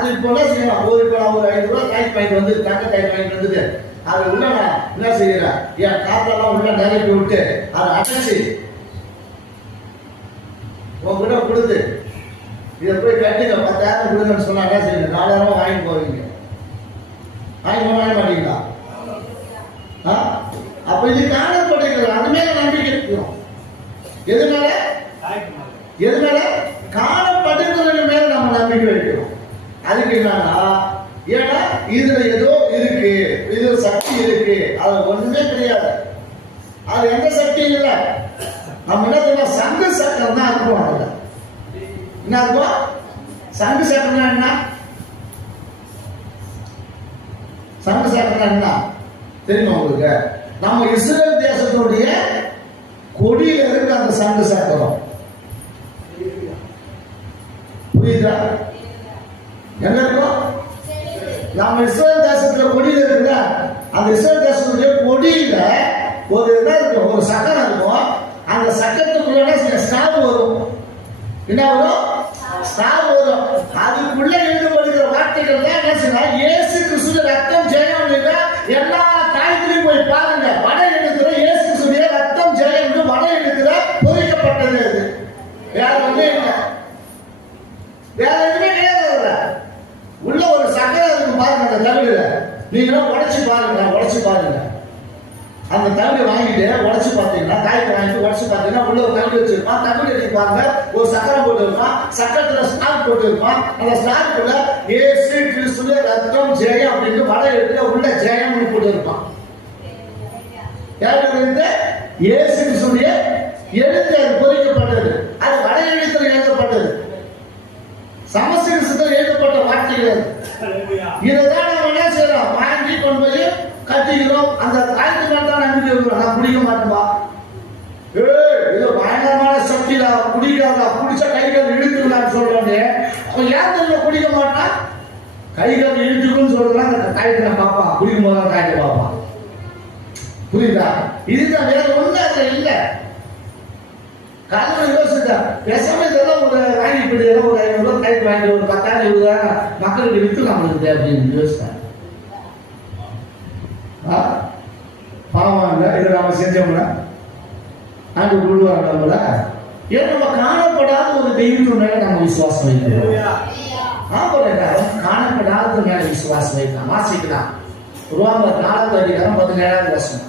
அது என்ன செய்யலாம் ஒரு இப்போ நான் ஒரு ஐநூறு ரூபாய் காய் பாயிண்ட் வந்து தங்க காய் பாயிண்ட் வந்துட்டு அது உள்ள என்ன செய்யறேன் என் காத்தெல்லாம் உள்ள நிரப்பி விட்டு அதை அடைச்சி உங்ககிட்ட கொடுத்து இதை போய் கட்டுங்க பத்தாயிரம் கொடுங்கன்னு சொன்னா என்ன செய்யுங்க நாலாயிரம் வாங்கி போவீங்க. வாங்கி போக வாங்க மாட்டீங்களா? அப்ப இது காணப்படுகிறது அது மேல நம்பிக்கை இருக்கிறோம் எதனால? எதனால காணப்படுகிறது மேல நம்ம நம்பிக்கை வைக்கிறோம் அதுக்கு என்னன்னா ஏன்னா இதுல ஏதோ இருக்கு. இதுல சக்தி இருக்கு. அது ஒண்ணுமே கிடையாது. அது எந்த சக்தி இல்லை. நம்ம என்ன தெரியுமா? சங்கு சக்கரம் தான் இருக்கும் அதுல. என்ன இருக்கும் சங்கு சக்கரம்னா என்ன? சங்கு சக்கரம்னா என்ன? தெரியுமா உங்களுக்கு? நம்ம இஸ்ரேல் தேசத்துடைய கொடியில இருக்கு அந்த சங்கு சக்கரம். புரியுதா? எங்க இருக்கும் நம்ம இஸ்ரேல் தேசத்துல கொடியில இருக்குல்ல அந்த இஸ்ரேல் தேசத்துடைய கொடியில ஒரு இடம் இருக்கும் ஒரு சக்கரம் இருக்கும். அந்த சக்கரத்துக்குள்ள ஸ்டாப் வரும். என்ன வரும்? ஸ்டாப் வரும். அதுக்குள்ள எழுதப்படுகிற வார்த்தைகள் தான் என்ன செய்யலாம் இயேசு கிறிஸ்து ரத்தம் ஜெயம் எல்லா காலத்திலையும் போய் பாருங்க. வட எழுதுற இயேசு கிறிஸ்துடைய ரத்தம் ஜெயம் வட எழுதுற பொறிக்கப்பட்டது அது. வேற ஒன்றும் இல்லை. வேற எதுவுமே கிடையாது அதுல. உள்ள ஒரு சக்கரை இருக்கு பாருங்க அந்த தவிர நீங்க உடைச்சு பாருங்க உடைச்சு பாருங்க. அந்த தவிர வாங்கிட்டு உடைச்சு பார்த்தீங்கன்னா காய்க்கு வாங்கிட்டு உடைச்சு பார்த்தீங்கன்னா உள்ள ஒரு தவிர வச்சிருப்பான். தவிர எடுத்து பாருங்க ஒரு சக்கரம் போட்டு இருப்பான் சக்கரத்துல ஸ்டார் போட்டு இருப்பான் அந்த ஸ்டாருக்குள்ள ஏசு கிறிஸ்துவ ரத்தம் ஜெயம் அப்படின்னு வட எடுத்து உள்ள ஜெயம்னு போட்டு இருப்பான் யாருக்கு இயேசு கிறிஸ்துடைய எழுத்து அது பொறிக்கப்பட்டது. அது வட எழுத்துல எழுதப்பட்டது. சமஸ்கிருதத்தில் எழுதப்பட்ட வார்த்தைகள். இதைதான் நம்ம என்ன செய்யறோம் வாங்கி கொண்டு போய் கட்டிக்கிறோம். அந்த தாய்க்கு மேல தான் நம்பிக்கை நான் குடிக்க மாட்டேன்பா ஏய் இது பயங்கரமான சக்திடா குடிக்காதா குடிச்சா கைகள் இழுத்துக்கலாம்னு சொல்றாங்க அப்ப ஏன் தெரியும் குடிக்க மாட்டான் கைகள் இழுத்துக்கும்னு சொல்றான் அந்த தாய்க்கு நான் பாப்பா குடிக்கும் போது தான் காய்க்க பார்ப்பான் புரியுதா? இதுதான் வேற ஒண்ணு அதுல இல்லை. காலையில் யோசிச்சா பேசாம இதெல்லாம் ஒரு வாங்கி இப்படி ஏதோ ஒரு ஐநூறு ரூபாய் கைக்கு வாங்கி ஒரு பத்தாயிரம் இருபதாயிரம் மக்களுக்கு வித்து நம்மளுக்கு அப்படின்னு யோசிச்சேன் ஆ? பாவம் இல்லை இதை நம்ம செஞ்சோம்னா ஆண்டு விடுவாங்க நம்மள ஏன் நம்ம காணப்படாத ஒரு தெய்வத்தின் மேல நம்ம விசுவாசம் ஆபரகாரம் காணப்படாத மேல விசுவாசம் வைக்கலாம் வாசிக்கலாம் ரோமர் நாலாவது அதிகாரம் பதினேழாவது வருஷம்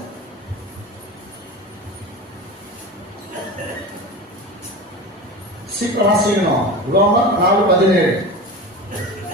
சீக்கிரம் வாசிக்கணும். ரோமர் நாலு பதினேழு.